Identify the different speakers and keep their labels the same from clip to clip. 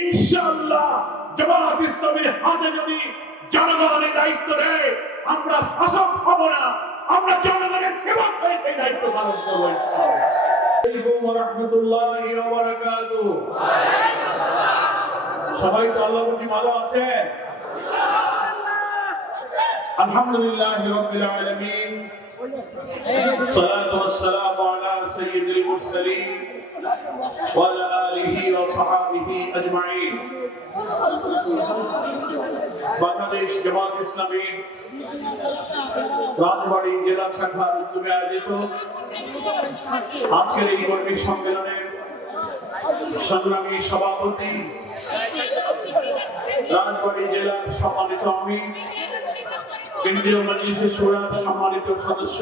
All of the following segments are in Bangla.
Speaker 1: ইনশাআল্লাহ জামাত ইসলামের হাতে যদি জনগণের দায়িত্ব দেয়, আমরা শাসক হব না, আমরা জনগণের সেবক হয়ে সেই দায়িত্ব পালন করব সবাই তো আল্লাহ প্রতি ভালো আলহামদুলিল্লাহ আলা মুরসালিন। وعلى آله وصحابه أجمعين বাংলাদেশ জামাত ইসলামী রাজবাড়ী জেলা শাখার উদ্যোগে আয়োজিত আজকের এই কর্মী সম্মেলনের সংগ্রামী সভাপতি রাজবাড়ী জেলার সম্মানিত আমি কেন্দ্রীয় মজলিসের সুরার সম্মানিত সদস্য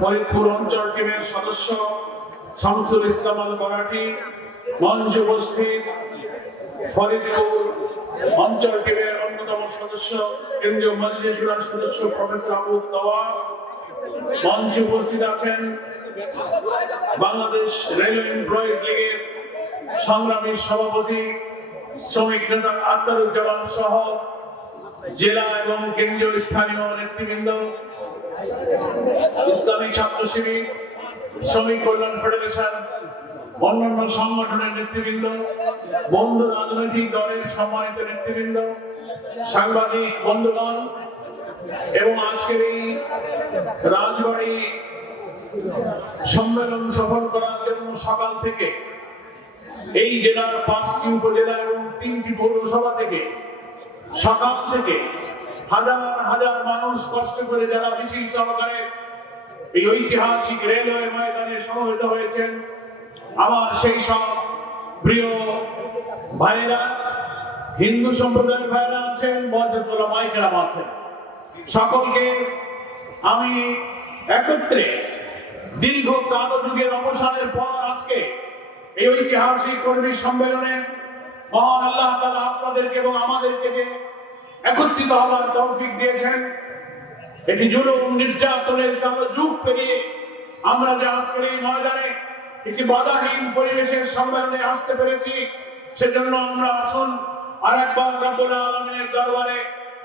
Speaker 1: ফরিদপুর অঞ্চল টিমের সদস্য শামসুল ইসলাম আল করাটি মঞ্চে উপস্থিত ফরিদপুর অঞ্চল টিমের অন্যতম সদস্য, কেন্দ্রীয় মজলিসুরার সদস্য প্রফেসর আবু তওয়াব মঞ্চে উপস্থিত আছেন বাংলাদেশ রেল এমপ্লয়িজ লীগের সংগ্রামী সভাপতি, শ্রমিক নেতা আক্তারুজ্জামান সহ জেলা এবং কেন্দ্রীয় স্থানীয় নেতৃবৃন্দ। ইসলামী ছাত্র শিবির, শ্রমিক কল্যাণ ফেডারেশন, অন্যান্য সংগঠনের নেতৃবৃন্দ, বন্ধু রাজনৈতিক দলের সম্মানিত নেতৃবৃন্দ, সাংবাদিক বন্ধুগণ, এবং আজকের এই রাজবাড়ি সম্মেলন সফল করার জন্য সকাল থেকে, এই জেলার পাঁচটি উপজেলা এবং তিনটি পৌরসভা থেকে সকাল থেকে হাজার হাজার মানুষ কষ্ট করে যারা মিছিল সহকারে এই ঐতিহাসিক রেলওয়ে ময়দানে সমবেত হয়েছেন, আমার সেই সব প্রিয় ভাইরা হিন্দু সম্প্রদায়ের ভাইরা আছেন মধ্যচলা মাইকেরাম আছেন। সকলকে আমি একত্রে দীর্ঘ কালো যুগের অবসানের পর আজকে এই ঐতিহাসিক কর্মী সম্মেলনে মহান আল্লাহ তাআলা আপনাদেরকে এবং আমাদেরকে যে একত্রিত হওয়ার তৌফিক দিয়েছেন। এটি জুলুম, নির্যাতনের কালো যুগ পেরিয়ে আমরা যে আজকের এই ময়দানে একটি বাধাহীন পরিবেশের সম্মেলনে আসতে পেরেছি, সেজন্য আমরা আসুন আর একবার রব্বুল আলমিনের দরবারে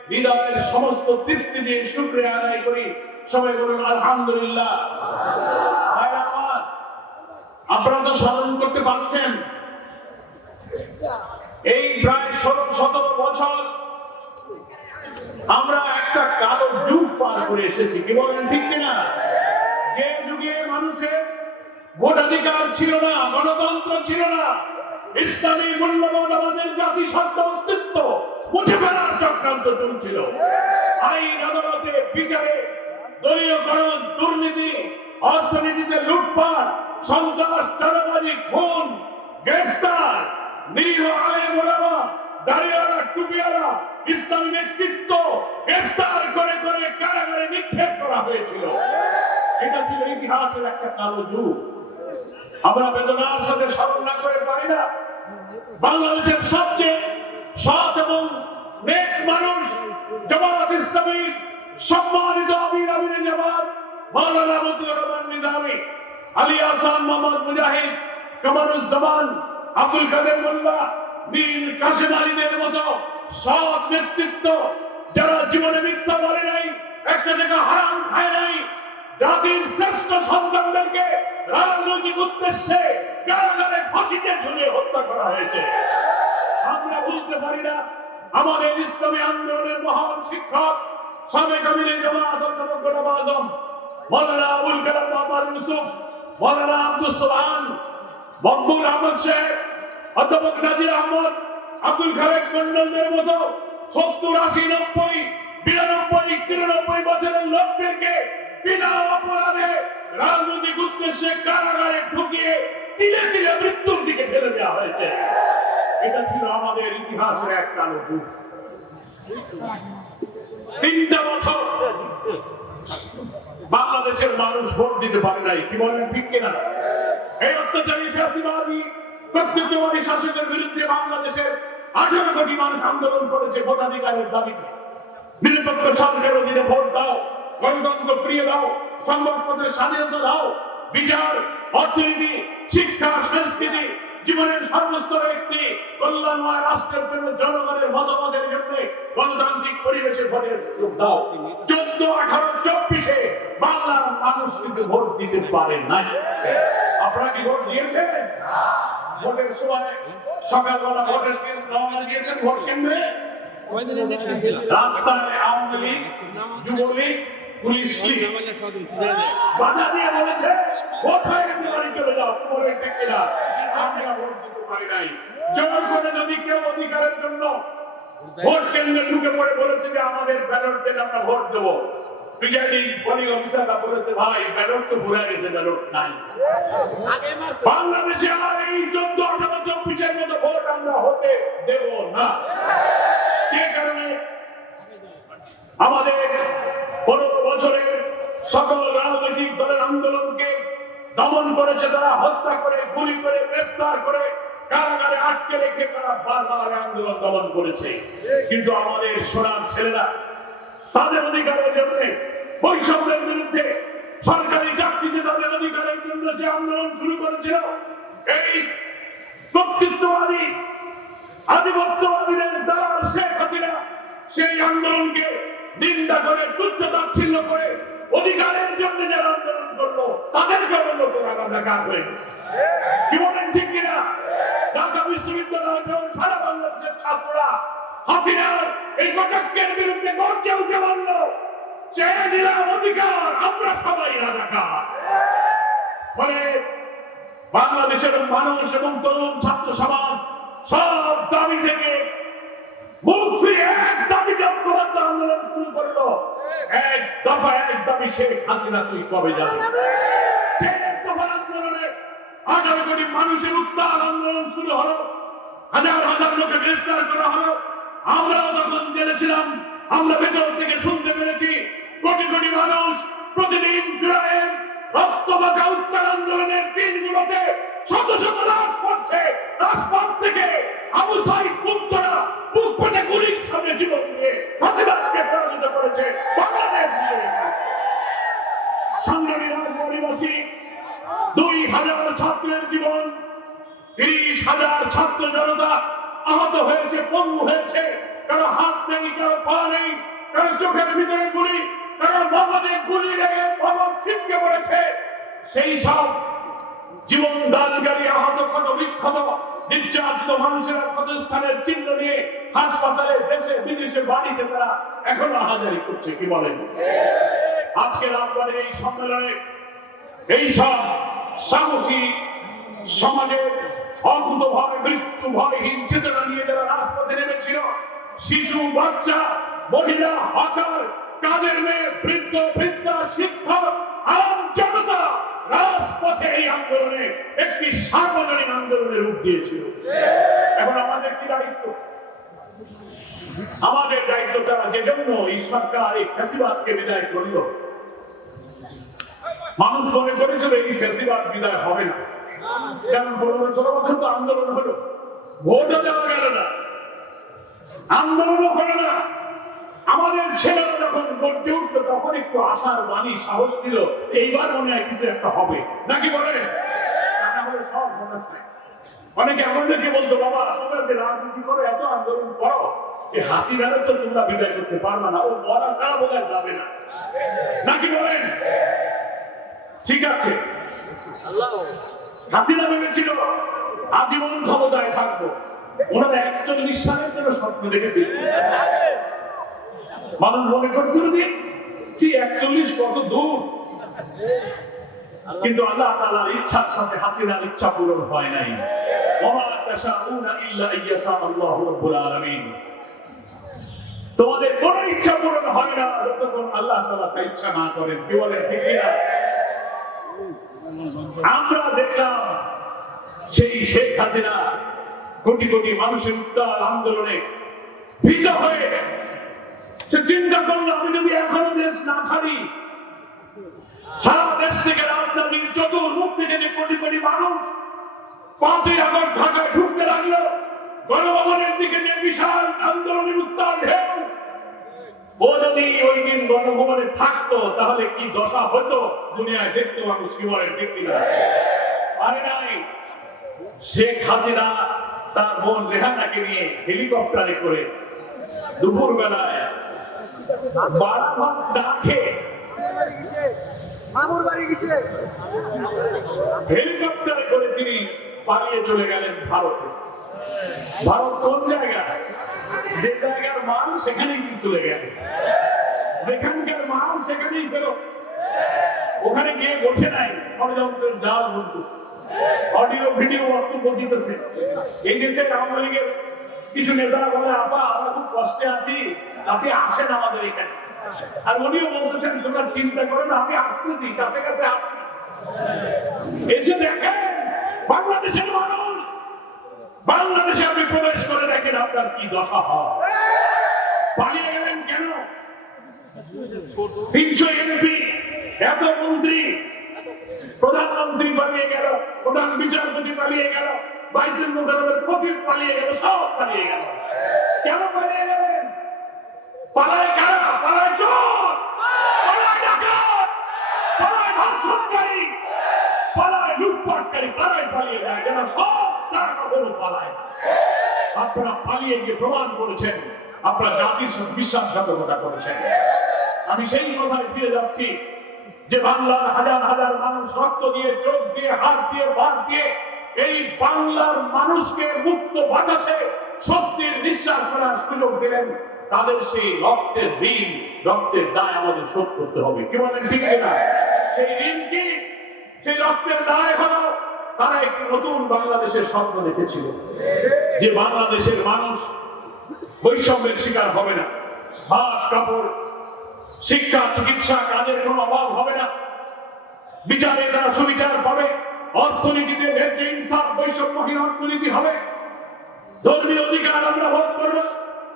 Speaker 1: হৃদয়ের সমস্ত তৃপ্তি দিয়ে শুক্রিয়া আদায় করি। সবাই বলুন, আলহামদুলিল্লাহ। আপনারা তো স্মরণ করতে পারছেন। এই প্রায় ষোলো সতেরো বছর আমরা একটা কালো যুগ পার করে এসেছি, কি বলেন ঠিক কিনা? যে যুগে মানুষের ভোটাধিকার ছিল না, গণতন্ত্র ছিল না, ইসলামী মূল্যবোধ আমাদের জাতিসত্ত্ব অস্তিত্ব উঠে ফেলার চক্রান্ত চলছিল। আইন আদালতে বিচারে দলীয়করণ, দুর্নীতি, অর্থনীতিতে লুটপাট, সন্ত্রাস, চাঁদাবাজি, খুন, গ্রেফতার, নিরীহ আলেম ওলামা দাঁড়িয়ারা, টুপিয়ারা, ইসলামী নেতৃত্ব গ্রেফতার করে করে কারাগারে নিক্ষেপ করা হয়েছিল। এটা ছিল ইতিহাসের একটা কালো যুগ। আমরা বেদনার সাথে স্মরণ না করে পারি না। বাংলাদেশের সবচেয়ে সৎ এবং নেক মানুষ জামাত ইসলামী সম্মানিত আমির আমির জামাত মাওলানা মতিউর রহমান নিজামী, আলী আহসান মোহাম্মদ মুজাহিদ, কামারুজ্জামান, আব্দুল কাদের মোল্লা মীর কাসেম আলীদের মতো সৎ নেতৃত্ব যারা জীবনে মিথ্যা বলে নাই, একটা জায়গা হারাম খায় নাই, জাতির শ্রেষ্ঠ সন্তানদেরকে রাজনৈতিক উদ্দেশ্যে কারাগারে ফাঁসিতে ঝুলিয়ে হত্যা করা হয়েছে। আমরা বুঝতে পারি না আমাদের ইসলামী আন্দোলনের মহান শিক্ষক সাবেক আমিরে জামাত অধ্যাপক গোলাম আজম, মৌলানা আবুল কালাম মোহাম্মদ ইউসুফ, মৌলানা আব্দুল সোহান মকবুল আহমদ শেখ অধ্যাপক নাজির আহমদ, আব্দুল খালেক মন্ডলদের মতো সত্তর, আশি, নব্বই, বিরানব্বই, তিরানব্বই বছরের লোকদেরকে বিনা অপরাধে রাজনৈতিক উদ্দেশ্যে কারাগারে ঢুকিয়ে তিলে তিলে মৃত্যুর দিকে ফেলে দেওয়া হয়েছে। এটা ছিল আমাদের ইতিহাসের এক কালো যুগ তিনটা বছর বাংলাদেশের মানুষ ভোট দিতে পারে নাই, কি বলেন ঠিক কিনা? এই অত্যাচারী ফ্যাসিবাদী কর্তৃত্ববাদী শাসকের বিরুদ্ধে বাংলাদেশের আঠারো কোটি মানুষ আন্দোলন করেছে ভোটাধিকারের দাবিতে। নিরপেক্ষ সরকারের অধীনে ভোট দাও, গণতন্ত্র ফিরিয়ে দাও, সংবাদপত্রের স্বাধীনতা দাও, বিচার, অর্থনীতি, শিক্ষা, সংস্কৃতি, জীবনের সর্বস্তর একটি কল্যাণময় রাষ্ট্রের জন্য জনগণের মতামতের জন্য গণতান্ত্রিক পরিবেশে ভোটের দাও। চোদ্দ, আঠারো বাংলার মানুষ কিন্তু ভোট দিতে পারে নাই। আপনারা কি ভোট দিয়েছেন? ভোটের সময় সকালবেলা ভোটের রওনা দিয়েছেন ভোট কেন্দ্রে। চলে অধিকারের জন্য ভোট কেন্দ্রে ঢুকে পড়ে বলেছে যে আমাদের ব্যালট দেন আমরা ভোট দেবো। প্রিজাইডিং পোলিং অফিসাররা বলেছে ভাই ব্যালট তো ভুলে গেছে ব্যালট নাই। বাংলাদেশে আর এই চোদ্দ আঠারো চব্বিশের মতো ভোট আমরা হতে দেব না। যে কারণে আমাদের পনেরো বছরে সকল রাজনৈতিক দলের আন্দোলনকে দমন করেছে তারা হত্যা করে গুলি করে গ্রেফতার করে কারাগারে আটকে রেখে তারা বারবার আন্দোলন দমন করেছে। কিন্তু আমাদের সোনার ছেলেরা তাদের অধিকারের জন্য, বৈষম্যের বিরুদ্ধে সরকারি চাকরিতে তাদের অধিকারের জন্য যে আন্দোলন শুরু করেছিল, এই কর্তৃত্ববাদী, আধিপত্যবাদীদের দ্বারা শেখ হাসিনা সেই আন্দোলনকে নিন্দা করে, তুচ্ছ তাচ্ছিল্য করে অধিকারের জন্য যারা আন্দোলন করল তাদেরকে অবন্য করা দেখা হয়ে গেছে। কি বলেন ঠিক কিনা? ঢাকা বিশ্ববিদ্যালয় সারা বাংলাদেশের ছাত্ররা হাসিনার এই কটকের বিরুদ্ধে গর্জে উঠে বলল চেয়ে দিলাম অধিকার, আমরা সবাই রাজাকার। ফলে বাংলাদেশের মানুষ এবং তরুণ ছাত্র সমাজ সব দাবি থেকে মুখ ফিরে এক দাবিতে ঐক্যবদ্ধ আন্দোলন শুরু করল। এক দফা এক দাবি, শেখ হাসিনা, তুই কবে যাবি? সেই এক দফা আন্দোলনে আঠারো কোটি মানুষের উত্তাল আন্দোলন শুরু হলো, হাজার হাজার লোকে গ্রেফতার করা হলো আমরাও তখন জেনেছিলাম, আমরা ভেতর থেকে শুনতে পেরেছি, কোটি কোটি মানুষ প্রতিদিন জুলাইয়ের রক্তবাকা উত্তাল আন্দোলনের দিনগুলোতে শত শত পড়ছে। রাজপথ থেকে আবু মুক্তরা গুলির সামনে জীবন দিয়ে হাসিনাকে পরাজিত করেছে দুই হাজার ছাত্রের জীবন, তিরিশ হাজার ছাত্র জনতা আহত হয়েছে, পঙ্গু হয়েছে। কারও হাত নেই, কারও পা নেই, কারও চোখের ভিতরে গুলি, কারও মগজে গুলি লেগে ভবন ছিটকে পড়েছে। সেই সব জীবন দানকারী আহত ক্ষত, বিক্ষত, নির্যাতিত মানুষের ক্ষতস্থানের চিহ্ন নিয়ে হাসপাতালে, দেশে, বিদেশে, বাড়িতে তারা এখন আহাজারি করছে, কি বলেন? আজকে রাতবারের এই সম্মেলনে এই সব সাহসী সমাজের অকুত ভয় মৃত্যু ভয়হীন চেতনা নিয়ে যারা রাজপথে নেমেছিল, শিশু, বাচ্চা, মহিলা হকার কাদের মেয়ে, বৃদ্ধ, বৃদ্ধা, শিক্ষক, আম জনতা রাজপথে এই আন্দোলনে একটি সার্বজনীন আন্দোলনের রূপ দিয়েছিল। এখন আমাদের কি দায়িত্ব? আমাদের দায়িত্বটা যে জন্য এই সরকার এই ফ্যাসিবাদকে বিদায় করিল। মানুষ মনে করেছিল এই ফ্যাসিবাদ বিদায় হবে না। যেমন পনেরো ষোলো বছর তো আন্দোলন হলো, ভোটও দেওয়া গেল না। আন্দোলনও হলো না। আমাদের ছেলেরা যখন গড়তে উঠল, তখন একটু আশার বাণী, সাহস দিল, এইবার মনে হয় কিছু একটা হবে। নাকি বলে? টাকা হলে সব হতাশ বলতো, বাবা, তোমরা যে রাজনীতি করো, এত আন্দোলন করো, এই হাসিনারে তো তোমরা বিদায় করতে পারবে না। ও মরা ছাড়া হয় যাবে না। নাকি বলেন? ঠিক আছে। হাসিনা ভেবেছিল, আজীবন ক্ষমতায় থাকব। ওনারা একচল্লিশ সালের জন্য স্বপ্ন দেখেছিল মানুষ মনে করছিল যে, কি একচল্লিশ কত দূর? কিন্তু আল্লাহ তাআলার ইচ্ছার সাথে হাসিনার ইচ্ছা পূরণ হয় নাই। তোমাদের কোন ইচ্ছা পূরণ হয় না। যতক্ষণ আল্লাহ তাআলা ইচ্ছা না করেন, কি বলেন আমরা দেখলাম সেই শেখ হাসিনা কোটি কোটি মানুষের উত্তাল আন্দোলনে ভীত হয়ে সে চিন্তা করল, আমি যদি এখনও দেশ না ছাড়ি, সারা দেশ থেকে রাজধানীর চতুর্মুখ থেকে যে কোটি কোটি মানুষ পাঁচই আগস্ট ঢাকায় ঢুকতে লাগল, গণভবনের দিকে যে ও যদি ওই দিন গণভবনে থাকতো তাহলে কি দশা হতো? দুনিয়ায় দেখতে কি বলেন ঠিক পারে নাই। শেখ হাসিনা তার বোন রেহানাকে নিয়ে হেলিকপ্টারে করে দুপুর বেলায় বারাভাত ডাকে
Speaker 2: মামুর বাড়ি গেছে।
Speaker 1: হেলিকপ্টারে করে তিনি পালিয়ে চলে গেলেন ভারতে। ভারত কোন জায়গা যে জায়গার সেখানেই চলে গেলেন যেখানকার সেখানেই ওখানে গিয়ে বসে নাই, ষড়যন্ত্রের জাল বলতেছে। অডিও, ভিডিও এই আওয়ামী লীগের কিছু নেতারা বলে, আপা, আমরা খুব কষ্টে আছি, আপনি আসেন আমাদের এখানে। আর উনিও বলতেছেন, তোমরা চিন্তা করো না, আমি আসতেছি, কাছে কাছে আসছি। এসে দেখেন, বাংলাদেশের মানুষ বাংলাদেশে আপনি প্রবেশ করে দেখেন আপনার কি দশা হয়? পালিয়ে গেলেন কেন? তিনশো এমপি, এত মন্ত্রী, প্রধানমন্ত্রী পালিয়ে গেল, প্রধান বিচারপতি পালিয়ে গেল পালিয়ে গেল, সব পালিয়ে গেল। কেন পালিয়ে গেলেন? পালায় কারা? পালায় চোর! পালায় ডাকাত! পালায় ধর্ষণকারী! পালায় লুটপাটকারী! তারাই পালিয়ে যায় যারা সব তারা কখনো পালায়। আপনারা পালিয়ে গিয়ে প্রমাণ করেছেন। আপনারা জাতির সাথে বিশ্বাসঘাতকতা করেছেন। আমি সেই কথায় ফিরে যাচ্ছি যে বাংলার হাজার হাজার মানুষ রক্ত দিয়ে, চোখ দিয়ে, হাত দিয়ে বাদ দিয়ে এই বাংলার মানুষকে মুক্ত বাতাসে স্বস্তির নিঃশ্বাস ফেলার সুযোগ দিলেন। তাদের সেই রক্তের ঋণ, রক্তের দায় আমাদের শোধ করতে হবে। কি বলেন, ঠিক না সেই ঋণ কি? সেই রক্তের দায় হলো তারা একটি নতুন বাংলাদেশের স্বপ্ন দেখেছিল। যে বাংলাদেশের মানুষ বৈষম্যের শিকার হবে না। ভাত কাপড়, শিক্ষা, চিকিৎসা কাজের কোনো অভাব হবে না। বিচারে তারা সুবিচার পাবে। অর্থনীতিতে ন্যায্য ইনসাফ, বৈষম্যহীন অর্থনীতি হবে। ধর্মীয় অধিকার আমরা ভোগ করব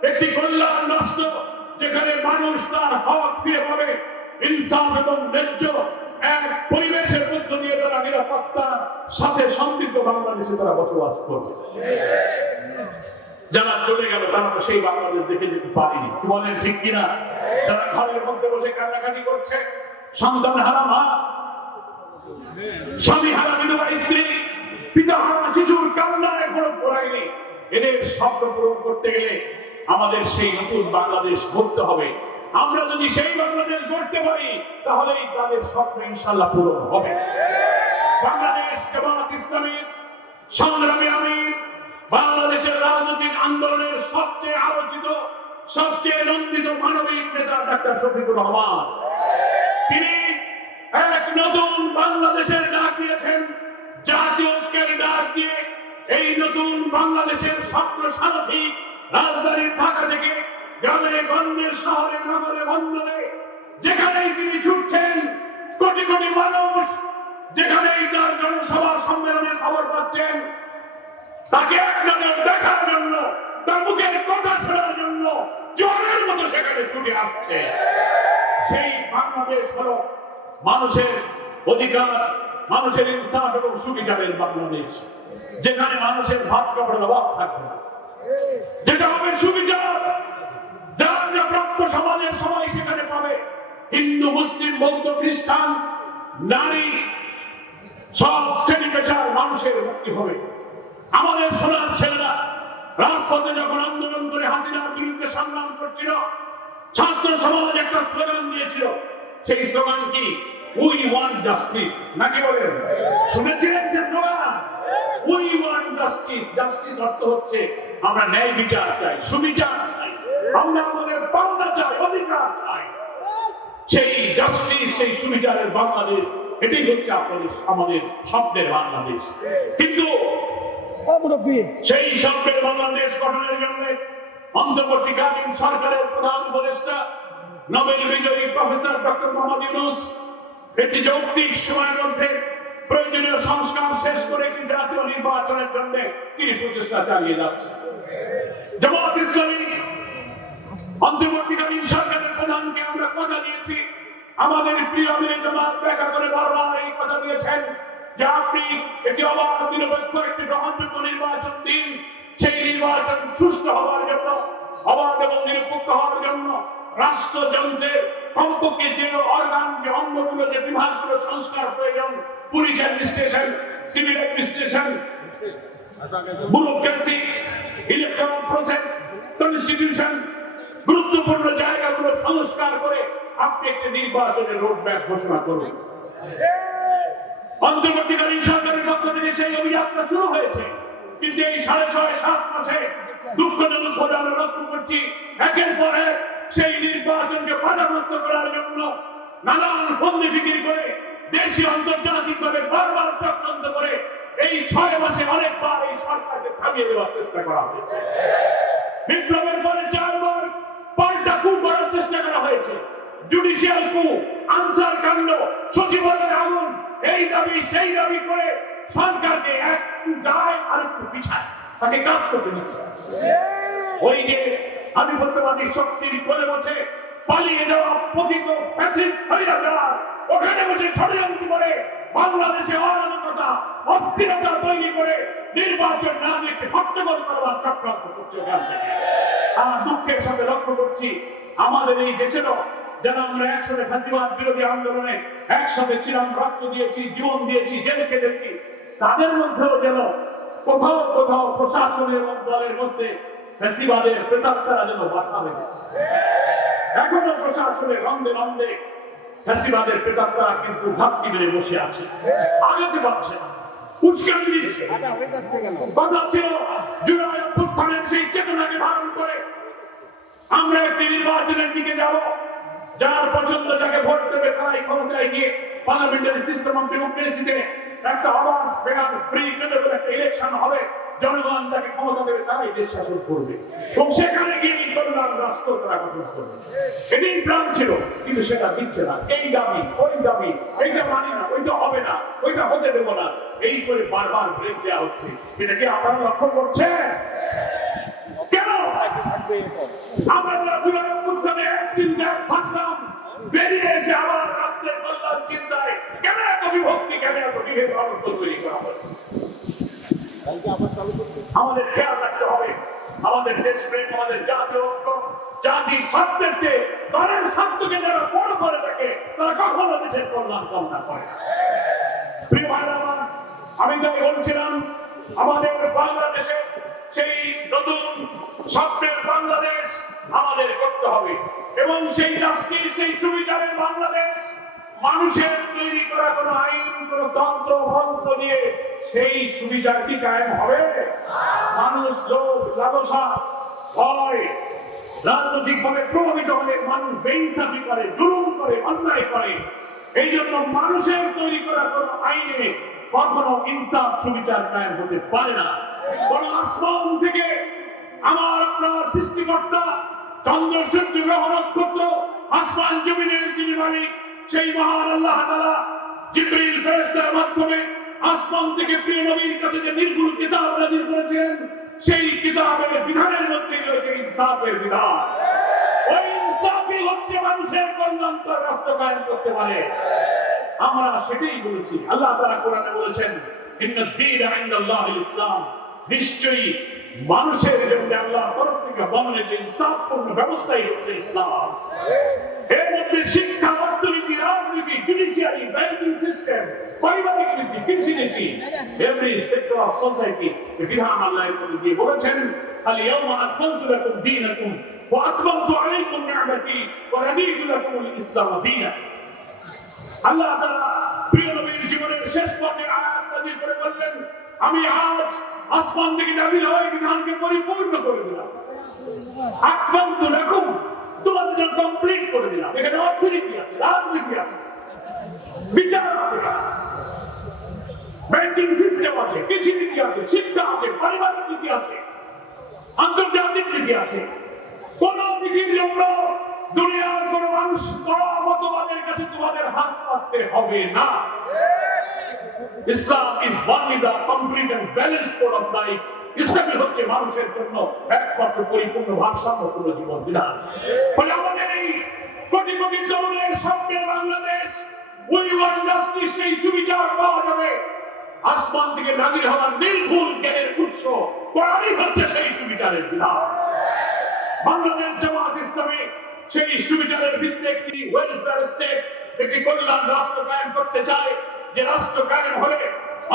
Speaker 1: একটি কল্যাণ রাষ্ট্র যেখানে মানুষ তার হক ফিরে পাবে। ইনসাফ এবং ন্যায্য এক পরিবেশের মধ্য দিয়ে তারা নিরাপত্তার সাথে সমৃদ্ধ বাংলাদেশে তারা বসবাস করবে। যারা চলে গেল, তারা তো সেই বাংলাদেশ দেখে যেতে পারেনি। বলেন, ঠিক কিনা? যারা ঘরের মধ্যে বসে কান্নাকাটি করছে, সন্তান হারা মা স্বামী হারা বিধবা স্ত্রী, পিতা হারা শিশুর কান্না এখনও পড়ায়নি। এদের শব্দ পূরণ করতে গেলে আমাদের সেই নতুন বাংলাদেশ গড়তে হবে। আমরা যদি সেই বাংলাদেশ গড়তে পারি তাহলেই তাদের স্বপ্ন ইনশাল্লাহ পূরণ হবে। বাংলাদেশ জামাত ইসলামীর সংগ্রামী আমির, বাংলাদেশের রাজনৈতিক আন্দোলনের সবচেয়ে আলোচিত, সবচেয়ে নন্দিত মানবিক নেতা ডাক্তার শফিকুর রহমান। তিনি এক নতুন বাংলাদেশের ডাক দিয়েছেন, জাতীয় ডাক দিয়ে এই নতুন বাংলাদেশের স্বপ্ন সারথী রাজধানী ঢাকা থেকে গ্রামে গঞ্জে শহরে নগরে বন্দরে যেখানেই তিনি ছুটছেন, কোটি কোটি মানুষ যেখানেই তার জনসভা সম্মেলনের খবর পাচ্ছেন, তাকে এক নজর দেখার জন্য, তার মুখের কথা শোনার জন্য জলের মতো সেখানে ছুটে আসছে। সেই বাংলাদেশ হলো মানুষের অধিকার, মানুষের ইনসাফ এবং সুবিচারের বাংলাদেশ, যেখানে মানুষের ভাত কাপড়ের অভাব থাকবে যেটা হবে প্রাপ্য সমাজের সবাই সেখানে পাবে। হিন্দু, মুসলিম, বৌদ্ধ, খ্রিস্টান, নারী, সব শ্রেণি পেশার মানুষের মুক্তি হবে। আমাদের সোনার ছেলেরা রাজপথে যখন আন্দোলন করে হাসিনার বিরুদ্ধে সংগ্রাম করছিল, ছাত্র সমাজ একটা স্লোগান দিয়েছিল। সেই স্লোগান কি? উই ওয়ান্ট জাস্টিস নাকি বলেন? শুনেছিলেন সে slogan? We want justice justice অর্থ হচ্ছে আমরা ন্যায় বিচার চাই, সুবিচার চাই। আমরা আমাদের পাওনা চাই অধিকার চাই। সেই জাস্টিস সেই সুবিচারের বাংলাদেশ এটাই হচ্ছে আপনাদের আমাদের স্বপ্নের বাংলাদেশ। কিন্তু সেই স্বপ্নের বাংলাদেশ গঠনের জন্য অন্তর্বর্তীকালীন সরকারের প্রধান উপদেষ্টা নোবেল বিজয়ী প্রফেসর ডক্টর মোহাম্মদ ইউনুস একটি যৌক্তিক সময়ের মধ্যে প্রয়োজনীয় সংস্কার শেষ করে একটি জাতীয় নির্বাচনের জন্য তিনি প্রচেষ্টা চালিয়ে যাচ্ছে জামাত ইসলামী অন্তর্বর্তীকালীন সরকারের প্রধানকে আমরা কথা দিয়েছি। আমাদের প্রিয় মেয়ে জামাত দেখা করে বারবার এই কথা দিয়েছেন যে আপনি একটি অবাধ নিরপেক্ষ একটি গ্রহণযোগ্য নির্বাচন দিন। সেই নির্বাচন সুষ্ঠু হওয়ার জন্য, অবাধ এবং নিরপেক্ষ হওয়ার জন্য রাষ্ট্রযন্ত্রের কমপক্ষে যে অর্গান যে অঙ্গগুলো, যে বিভাগগুলো সংস্কার প্রয়োজন police administration civil administration electoral process constitution গুরুত্বপূর্ণ জায়গাগুলো সংস্কার করে আপনি একটি নির্বাচনের রোডম্যাপ ঘোষণা করুন। অন্তর্বর্তীকালীন সরকারের পক্ষ থেকে সেই অভিযাত্রা শুরু হয়েছে। কিন্তু এই সাড়ে ছয়, সাত মাসে দুঃখজনক ভাবে আমরা লক্ষ্য করছি একের পর এক সেই নির্বাচনকে বাধাগ্রস্ত করার জন্য নানান ফন্দি ফিকির করে দেশীয় আন্তর্জাতিক ভাবে বারবার চক্রান্ত করে এই ছয় মাসে অনেকবার এই সরকারকে থামিয়ে দেওয়ার চেষ্টা করা হয়েছে। বিপ্লবের পরে চারবার পাল্টা কু করার চেষ্টা করা হয়েছে। জুডিশিয়াল কু আনসার কাণ্ড, সচিবালয় আগুন, এই দাবি, সেই দাবি করে সরকারকে একটু যায় আর একটু পিছায়। তাকে কাজ করতে দিচ্ছে। ওই যে আধিপত্যবাদী শক্তির কোলে বসে পালিয়ে যাওয়া পতিত হয়ে স্বৈরাচার ওখানে বসে ষড়যন্ত্র করে বাংলাদেশে অরাজকতা, অস্থিরতা তৈরি করে নির্বাচন না দেখে হট্টগোল করবার চক্রান্ত করছে ওখান থেকে। দুঃখের সাথে লক্ষ্য করছি, আমাদের এই দেশেরও যারা আমরা একসাথে ফাঁসিবাদ বিরোধী আন্দোলনে একসাথে ছিলাম, রক্ত দিয়েছি, জীবন দিয়েছি, জেলে কেটেছি তাদের মধ্যেও যেন কোথাও কোথাও প্রশাসনের এবং দলের মধ্যে ফ্যাসিবাদের প্রেতাত্মারা যেন বাধা রেখেছে এখনও প্রশাসনের রন্ধে রন্ধে ফ্যাসিবাদের প্রেতাত্মারা কিন্তু ঘাপটি মেরে বসে আছে। আগাতে পারছে না উস্কানি দিচ্ছে কথা ছিল জুলাই অভ্যুত্থানের সেই চেতনাকে ধারণ করে আমরা একটি নির্বাচনের দিকে যাব। যার পছন্দ যাকে ভোট দেবে তারাই ক্ষমতায় গিয়ে পার্লামেন্টারি সিস্টেম অফ ডেমোক্রেসিতে এবং সেখানে গিয়ে কিন্তু সেটা দিচ্ছে না। এই দাবি, ওই দাবি, এইটা মানি না, ওইটা হবে না, ওইটা হতে দেবো না। এই করে বারবার ব্রেক দেওয়া হচ্ছে। এটা কি আপনারা কেন? আমরা যারা চিন্তায় থাকতাম বেরিয়ে এসে আবার রাষ্ট্রের কল্যাণ চিন্তায় কেন এত বিভক্তি কেন এত বিভেদ অবস্থা তৈরি করা আমাদের খেয়াল রাখতে হবে, আমাদের দেশপ্রেম, আমাদের জাতীয় ঐক্য জাতির স্বার্থের চেয়ে দলের স্বার্থকে যারা বড় করে থাকে, তারা কখনো দেশের কল্যাণ কামনা করে। প্রিয় আমি তাই বলছিলাম, আমাদের বাংলাদেশে সেই নতুন স্বপ্নের বাংলাদেশ আমাদের করতে হবে। এবং সেই রাষ্ট্রের সেই সুবিচারের বাংলাদেশ মানুষের তৈরি করা কোন আইন, কোন তন্ত্র, মন্ত্র দিয়ে সেই সুবিচার কি কায়েম হবে? মানুষ লোভ, লালসা, ভয় রাজনৈতিক ভাবে প্রভাবিত হলে মানুষ বেইনসাফি করে, জুলুম করে, অন্যায় করে। এই জন্য মানুষের তৈরি করা কোন আইনে কখনো ইনসাফ সুবিচার কায়েম হতে পারে না। বরং আসমান থেকে আমার আপনার সৃষ্টিকর্তা চন্দ্র সূর্য গ্রহ নক্ষত্র আসমান জমিনের যিনি মালিক, সেই মহান আল্লাহ তাআলা জিবরিল ফেরেশতার মাধ্যমে আসমান থেকে প্রিয় নবীর কাছে যে নির্ভুল কিতাব নাযিল করেছেন, সেই কিতাবের বিধানের মধ্যে রয়েছে ইনসাফের বিধান। ওই ইনসাফই হচ্ছে মানুষের কল্যাণকর রাষ্ট্র কায়েম করতে পারে। আমরা সেটাই বলেছি আল্লাহ তাআলা কোরআনে বলেছেন ইন্নাদ দীন ইনদাল্লাহিল ইসলাম নিশ্চয়ই মানুষের জন্য আল্লাহ তরফ থেকে বমনের যে ইনসাফপূর্ণ ব্যবস্থাই হচ্ছে ইসলাম এর মধ্যে শিক্ষা অর্থনীতি রাজনীতি জুডিশিয়ারি ব্যাংকিং সিস্টেম পারিবারিক নীতি কৃষি নীতি এভরি সেক্টর অফ সোসাইটি বিধান আল্লাহ এর মধ্যে দিয়ে বলেছেন اليوم أكملت لكم دينكم وأتممت عليكم نعمتي ورضيت لكم الإسلام دينا আল্লাহ তাআলা জীবনের শেষ পথে আয়াত করে বললেন, আমি আজ আসমান থেকে নাযিল হওয়া বিধানকে পরিপূর্ণ করে দিলাম। আকমান্ত লাকুম তোমাদের জন্য কমপ্লিট করে দিলাম। এখানে অর্থনীতি আছে, রাজনীতি আছে, বিচার আছে। ব্যাংকিং সিস্টেম আছে, কৃষি নীতি আছে, শিক্ষা আছে, পারিবারিক নীতি আছে, আন্তর্জাতিক নীতি আছে। কোন নীতির জন্য দুনিয়ার কোন মানুষ মতবাদের কাছে তোমাদের হাত পাততে হবে না। Islam is only the complete and balance code of life ইসলামই হচ্ছে মানুষের জন্য একমাত্র পরিপূর্ণ ভারসাম্যপূর্ণ জীবন বিধান। ফলে আমাদের এই কোটি কোটি তরুণের স্বপ্নের বাংলাদেশ উই ওয়ান জাস্টিস সেই সুবিচার পাওয়া যাবে। আসমান থেকে নাজির হওয়ার নির্ভুল জ্ঞানের উৎস, কোরআনই হচ্ছে সেই সুবিচারের বিধান। বাংলাদেশ জামাত ইসলামী সেই সুবিচারের ভিত্তিতে একটি ওয়েলফেয়ার স্টেট একটি কল্যাণ রাষ্ট্র কায়েম করতে চায়। যে রাষ্ট্র কায়েম হলে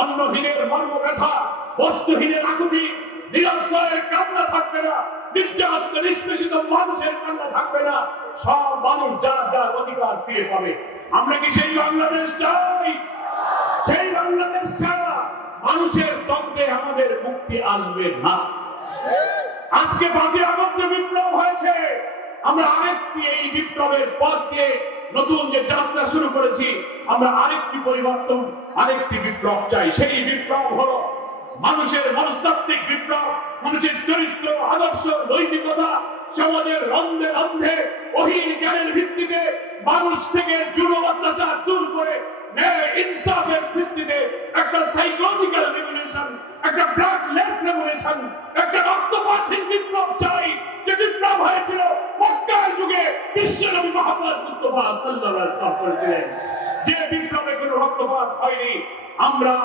Speaker 1: অন্নহীনের মর্ম ব্যথা বস্তুহীনের আকুতি নিরশ্রয়ের কান্না থাকবে না নির্যাতিত নিষ্পেষিত মানুষের কান্না থাকবে না। সব মানুষ যার যার অধিকার ফিরে পাবে। আমরা কি সেই বাংলাদেশ চাই? সেই বাংলাদেশ ছাড়া মানুষের দ্বন্দ্বে আমাদের মুক্তি আসবে না। আজকে পাঁচই আগস্ট বিপ্লব হয়েছে আমরা আরেকটি এই বিপ্লবের পথ দিয়ে নতুন যে যাত্রা শুরু করেছি, আমরা আরেকটি পরিবর্তন, আরেকটি বিপ্লব চাই। সেই বিপ্লব হলো মানুষের মনস্তাত্ত্বিক বিপ্লব, মানুষের চরিত্র, আদর্শ, নৈতিকতা, সমাজের রন্ধে রন্ধে অহির জ্ঞানের ভিত্তিতে মানুষ থেকে জুলুম অত্যাচার দূর করে ইনসাফের ভিত্তিতে একটা সাইকোলজিক্যাল রেগুলেশন একটা ব্লাড লেস রেগুলেশন একটা রক্তপাতহীন বিপ্লব চাই, যে বিপ্লব হয়েছিল মক্কার যুগে বিশ্বনবী মোহাম্মদ মুস্তাফা সাল্লাল্লাহু আলাইহি ওয়াসাল্লাম করেছিলেন। যে বিপ্লবে কোনো রক্তপাত হয়নি, আমরা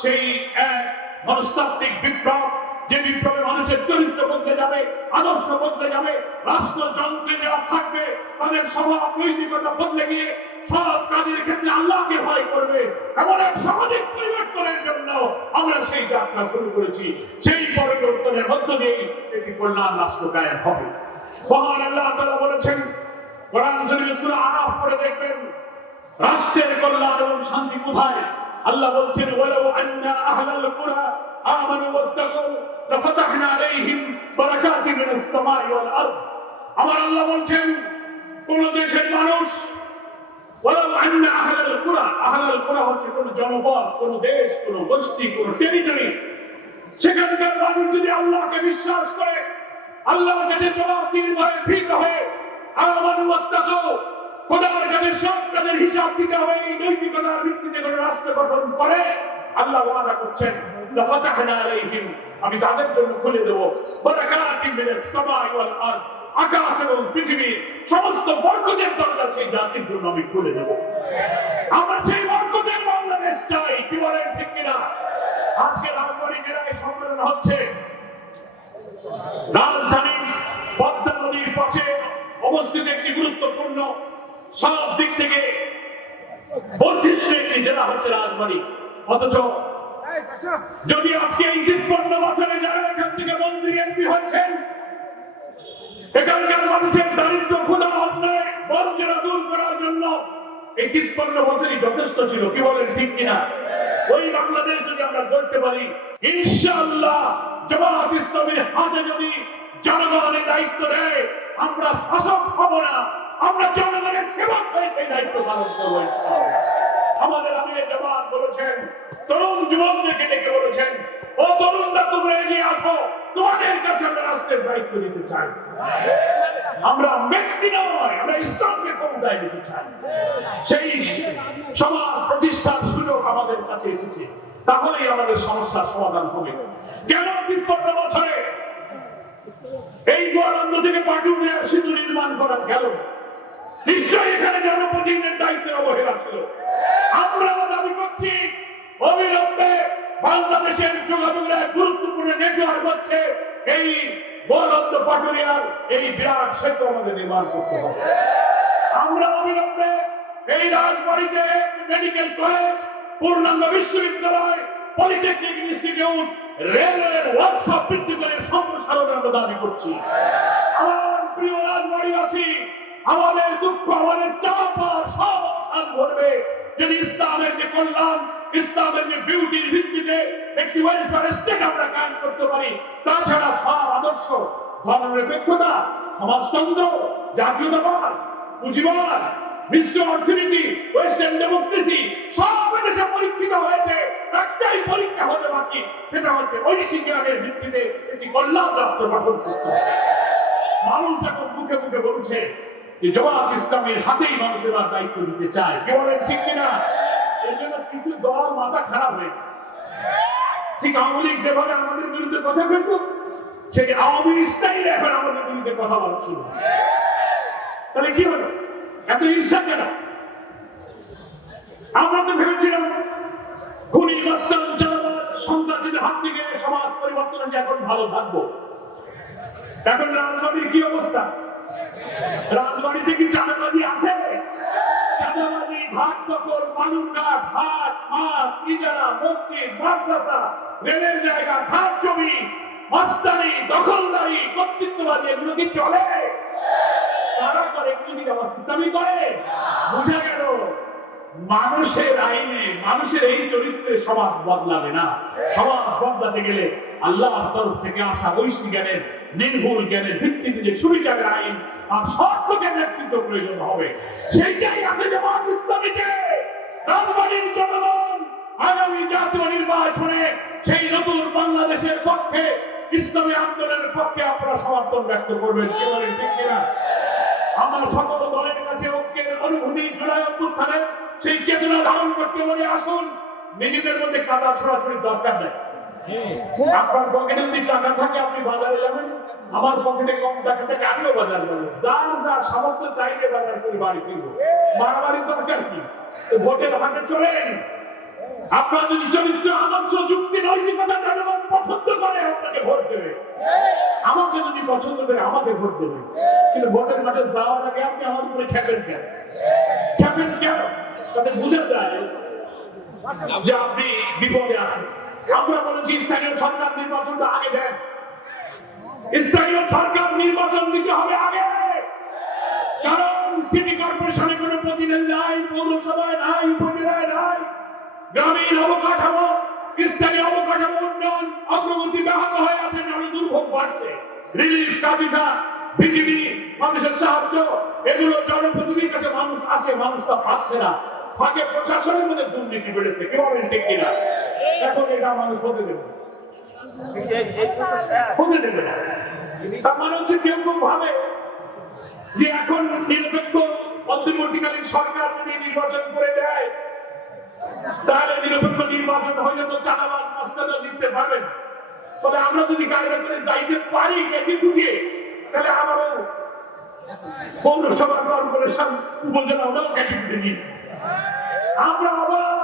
Speaker 1: সেই এক মনস্তাত্ত্বিক বিপ্লব, যে বিপ্লবে মানুষের চরিত্র বদলে যাবে, আদর্শ বদলে যাবে রাষ্ট্রযন্ত্রে যারা থাকবে, তাদের স্বভাব, নৈতিকতা বদলে গিয়ে সব কাজের ক্ষেত্রে আল্লাহকে ভয় করবে। এমন এক সামাজিক পরিবর্তনের জন্য আমরা সেই যাত্রা শুরু করেছি। সেই পরিবর্তনের মধ্য দিয়ে একটি কল্যাণ রাষ্ট্র হবে। মহান আল্লাহ বলেছেন, কোরআন আরাফ দেখবেন, রাষ্ট্রের কল্যাণ এবং শান্তি কোথায়? আল্লাহ বলছেন, ওয়ালাউ আন্না আহলাল কুরা আমানু ওয়াত্তাকু লাফাতাহনা আলাইহিম বারাকাতিন মিনাস সামাই ওয়াল আরদ। আমার আল্লাহ বলছেন, কোন দেশের মানুষ কুরা হচ্ছে কোন জনপদ, কোন দেশ, কোন গোষ্ঠী, কোন টেরিটরি সেখানকার মানুষ যদি আল্লাহকে বিশ্বাস করে, আল্লাহর কাছে জবাবদিহির ভয়ে ভীত হয়ে আমানু ওয়াত্তাকু খোদার কাছে সব কাজের হিসাব দিতে হবে, এই নৈতিকতার ভিত্তিতে কোনো রাষ্ট্র গঠন করে, আল্লাহ ওয়াদা করছেন, লাফাতাহনা আমি তাদের জন্য খুলে দেব। বারাকাতিন মিনাস সামাই ওয়াল আরদ আকাশ এবং পৃথিবী সমস্ত বরকতের দরজা সেই জাতির জন্য আমি খুলে দেব। আমরা সেই বরকতের বাংলাদেশ চাই কি বলেন ঠিক কিনা? আজকে রাজবাড়ী জেলায় সম্মেলন হচ্ছে। রাজধানী পদ্মা নদীর পাশে অবস্থিত একটি গুরুত্বপূর্ণ সব দিক থেকে বর্ধিষ্ঠ একটি জেলা হচ্ছে রাজবাড়ি। অথচ যদি আজকে এই তিপ্পান্ন বছরে যারা এখান থেকে মন্ত্রী এমপি হয়েছেন এখানকার মানুষের দারিদ্র ক্ষুধা অন্যায় বঞ্চনা দূর করার জন্য এই তিপ্পান্ন বছরই যথেষ্ট ছিল, কি বলেন ঠিক কিনা? ওই বাংলাদেশ যদি আমরা করতে পারি, ইনশাআল্লাহ জামাত ইসলামের হাতে যদি জনগণের দায়িত্ব দেয়, আমরা শাসক হব না, আমরা জনগণের সেবক হয়ে সেই দায়িত্ব পালন করব আমাদের আমিরে জামাত বলেছেন, তরুণ যুবকদেরকে ডেকে বলেছেন, ও তরুণরা, তোমরা এগিয়ে আসো। তোমাদের কাছে আমরা রাষ্ট্রের দায়িত্ব দিতে চাই। আমরা ব্যক্তি নয়, আমরা ইসলামকে ক্ষমতায় দিতে চাই। সেই সমাজ প্রতিষ্ঠার সুযোগ আমাদের কাছে এসেছে। তাহলেই আমাদের সমস্যার সমাধান হবে। কেন বিপন্ন বছরে এই গোয়ালন্দ থেকে পাটুরিয়া সেতু নির্মাণ করা গেল? নিশ্চয়ই এখানে জনপ্রতিনিধির দায়িত্বের অবহেলা ছিল। আমরা দাবি করছি, অবিলম্বে বাংলাদেশের যোগাযোগের গুরুত্বপূর্ণ নেটওয়ার্ক হচ্ছে এই গোয়ালন্দ পাটুরিয়ার এই বিরাট সেতু আমাদের নির্মাণ করতে হবে। আমরা অবিলম্বে এই রাজবাড়িতে মেডিকেল কলেজ পূর্ণাঙ্গ বিশ্ববিদ্যালয় পলিটেকনিক ইনস্টিটিউট রেলওয়ের ওয়ার্কশপ বৃদ্ধি করে সম্প্রসারণের আমরা দাবি করছি। আমার প্রিয় রাজবাড়িবাসী, আমাদের দুঃখ, আমাদের চাপ সব অবসান ঘটবে। যদি ইসলামের যে কল্যাণ, ইসলামের যে বিউটির ভিত্তিতে একটি ওয়েলফেয়ার স্টেট আমরা কায়েম করতে পারি, তাছাড়া সব আদর্শ ধর্মনিরপেক্ষতা সমাজতন্ত্র, জাতীয়তাবাদ, পুঁজিবাদ বিশ্ব অর্থনীতি ওয়েস্টার্ন ডেমোক্রেসি সব দেশে পরীক্ষিত হয়েছে একটাই পরীক্ষা হতে বাকি, সেটা হচ্ছে ঐশিক জ্ঞানের ভিত্তিতে একটি কল্যাণ রাষ্ট্র গঠন করতে। মানুষ এখন মুখে মুখে বলছে জমাত ইসলামের হাতেই মানুষের দায়িত্ব দিতে চায়। কি বলেন, ঠিক কিনা? এর জন্য কিছু দল মাথা খারাপ হয়ে গেছে। ঠিক আওয়ামী যেভাবে আমাদের বিরুদ্ধে কথা বলতো, সেই আওয়ামী স্টাইল এখন আমাদের বিরুদ্ধে কথা বলা তাহলে কি হলো? এত হিংসা কেন? আমরা তো ভেবেছিলাম, খুনি মাস্টার সন্ত্রাসীদের হাত থেকে সমাজ পরিবর্তন হয়েছে এখন ভালো থাকব। এখন রাজবাড়ির কি অবস্থা? রাজবাড়িতে কি চাঁদাবাজি আছে? চাঁদাবাজি ভাত কপর বালুরঘাট হাট, মাঠ, ইজারা, মসজিদ, মাদ্রাসা, রেলের জায়গা ঘাট জমি দখলদারি, কর্তৃত্ববাদী, এগুলো কি চলে? কারা করে কি ইসলামী করে? বুঝা গেল, মানুষের আইনে, মানুষের এই চরিত্রে সমাজ বদলাবে না। সমাজ বদলাতে গেলে আল্লাহর তরফ থেকে আসা ঐশী জ্ঞানের নির্ভুল জ্ঞানের ভিত্তিতে যে সুবিচারের আইন আর সত্যকে নেতৃত্ব প্রয়োজন হবে। সেইটাই আছে জামাত ইসলামীতে। রাজবাড়ির জনগণ আগামী জাতীয় নির্বাচনে সেই নতুন বাংলাদেশের পক্ষে ইসলামী আন্দোলনের পক্ষে আপনারা সমর্থন ব্যক্ত করবেন কি বলেন ঠিক কিনা? আমরা সকল দলের কাছে ঐক্যের অনুভূতি জুলাই অভ্যুত্থানে সেই চেতনা ধারণ করতে বলে আসুন। নিজেদের মধ্যে কাদা ছোড়াছড়ির দরকার নেই। আপনার পকেটে যদি টাকা থাকে আপনি বাজারে যাবেন। আমার পকেটে কম টাকা থাকে আমিও বাজারে যাব যার যা সামর্থ্য, তাই বাজার করে বাড়ি ফিরবো। মারামারির দরকার কি? ভোটের হাতে চলেন। আপনার যদি চরিত্র, আদর্শ, যুক্তি, নৈতিকতা পছন্দ করে আপনাকে ভোট দেবে। আমাকে যদি পছন্দ করে, আমাকে ভোট দেবে। কিন্তু ভোটের মাঠে যাওয়ার আগে আপনি আমার উপরে খেপেন কেন? কেন? তাতে বুঝে যায় যে আপনি বিপদে আছেন। আমরা বলেছি স্থানীয় সরকার নির্বাচনটা আগে দেন। স্থানীয় সরকার নির্বাচন দিতে হবে আগে। কারণ সিটি কর্পোরেশনে কোনো প্রতিনিধি নাই, পৌরসভায় নাই, উপজেলায় নাই। গ্রামীণ অবকাঠামো, স্থানীয় অবকাঠামো উন্নয়ন অগ্রগতি ব্যাহত হয়ে আছে নারী দুর্ভোগ বাড়ছে। রিলিফ কাবিটা বিজিবি, মানুষের সাহায্য, এগুলো জনপ্রতিনিধির কাছে মানুষ আসে, মানুষ তা পাচ্ছে না। ফাঁকে প্রশাসনের মধ্যে দুর্নীতি বেড়েছে, কি বলেন ঠিক কিনা? এখন এটা মানুষ হতে দেবে। তার মানে হচ্ছে কেউ কেউ ভাবে যে এখন নিরপেক্ষ অন্তর্বর্তীকালীন সরকার যদি নির্বাচন করে দেয়, তাহলে নিরপেক্ষ নির্বাচন হইলে তো চাঁদাবাদ মাস্তাদা দিতে পারবেন তবে আমরা যদি গাড়িতে করে যাইতে পারি দেখি বুঝিয়ে, তাহলে আমারও পৌরসভা কর্পোরেশন উপজেলা কেটে দিতে নিয়ে আমরা আবার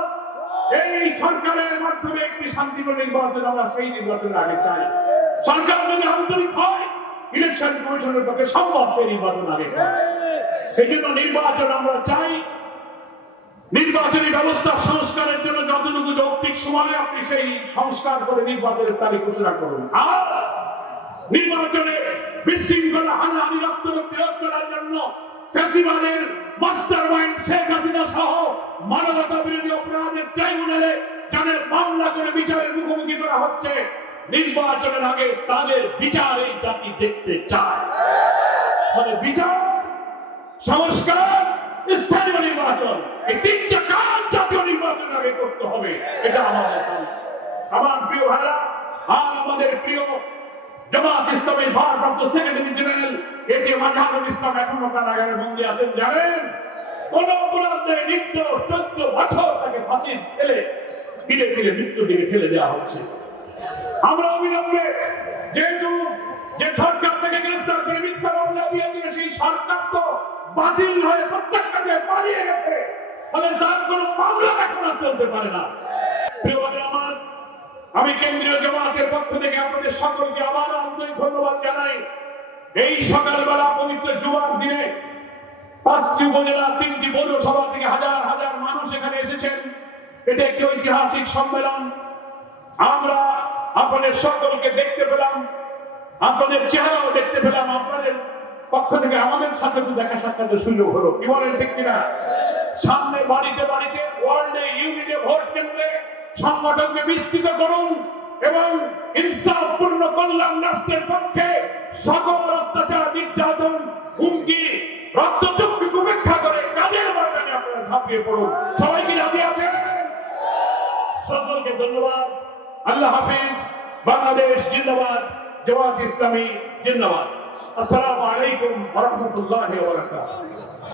Speaker 1: এই সরকারের মাধ্যমে একটি শান্তিপূর্ণ নির্বাচন আমরা সেই নির্বাচন আগে চাই। সরকার যদি আন্তরিক হয় ইলেকশন কমিশনের পক্ষে সম্ভব সেই নির্বাচন আগে। এই জন্য নির্বাচন আমরা চাই। নির্বাচনী ব্যবস্থা সংস্কারের জন্য যতটুকু যৌক্তিক সময়ে আপনি সেই সংস্কার করে নির্বাচনের তারিখ ঘোষণা করুন। আর নির্বাচনে বিশৃঙ্খলা, হানাহানি রক্ত বিরোধ করার জন্য ফ্যাসিবাদের মাস্টার মাইন্ড শেখ হাসিনা সহ মানবতা বিরোধী অপরাধের ট্রাইব্যুনালে যাদের মামলা করে বিচারের মুখোমুখি করা হচ্ছে, নির্বাচনের আগে তাদের বিচার এই জাতি দেখতে চায়। মানে বিচার, সংস্কার, স্থানীয় নির্বাচন, এই তিনটা কাজ জাতীয় নির্বাচন আগে করতে হবে, এটা আমাদের আমার প্রিয় ভাইরা আর আমাদের প্রিয় জামাত ইসলামের ভারপ্রাপ্ত সেক্রেটারি জেনারেল একে মাঝারুল ইসলাম এখনও কারাগারে বন্দী আছেন, জানেন? কোন অপরাধে নিত্য চোদ্দ বছর তাকে ফাঁসির ছেলে ফিরে ফিরে মৃত্যু দিকে ঠেলে দেওয়া হচ্ছে আমরা অবিলম্বে যেহেতু যে সরকার থেকে গ্রেফতার করে মিথ্যা মামলা দিয়েছিল, সেই সরকার তো বাতিল হয়ে প্রত্যেকটাকে পালিয়ে গেছে। ফলে তার কোনো মামলা এখন আর চলতে পারে না। আমি কেন্দ্রীয় জামাতের পক্ষ থেকে আপনাদের সকলকে আবার আন্তরিক ধন্যবাদ জানাই। এই সকালবেলা পবিত্র জুমার দিনে পাঁচটি উপজেলা, তিনটি পৌরসভা থেকে হাজার হাজার মানুষ এখানে এসেছেন। এটা একটি ঐতিহাসিক সম্মেলন। আমরা আপনাদের সকলকে দেখতে পেলাম, আপনাদের চেহারাও দেখতে পেলাম, আপনাদের পক্ষ থেকে আমাদের সাথে তো দেখা সাক্ষাতের সুযোগ হলো। কি বলেন ঠিক কিনা? সামনে বাড়িতে বাড়িতে ওয়ার্ল্ডে ইউনিটে ভোট কেন্দ্রে সংগঠনকে বিস্তৃত করুন এবং ইনসাফপূর্ণ কল্যাণ রাষ্ট্রের পক্ষে সকল অত্যাচার, নির্যাতন, হুমকি, রক্তচক্ষু উপেক্ষা করে কাজের ময়দানে আপনারা ঝাঁপিয়ে পড়ুন? সবাই কি রাজি আছেন? সকলকে ধন্যবাদ। আল্লাহ হাফিজ। বাংলাদেশ জিন্দাবাদ। জামাত ইসলামী জিন্দাবাদ। আসসালামু আলাইকুম ওয়া রাহমাতুল্লাহি ওয়া বারাকাতুহু।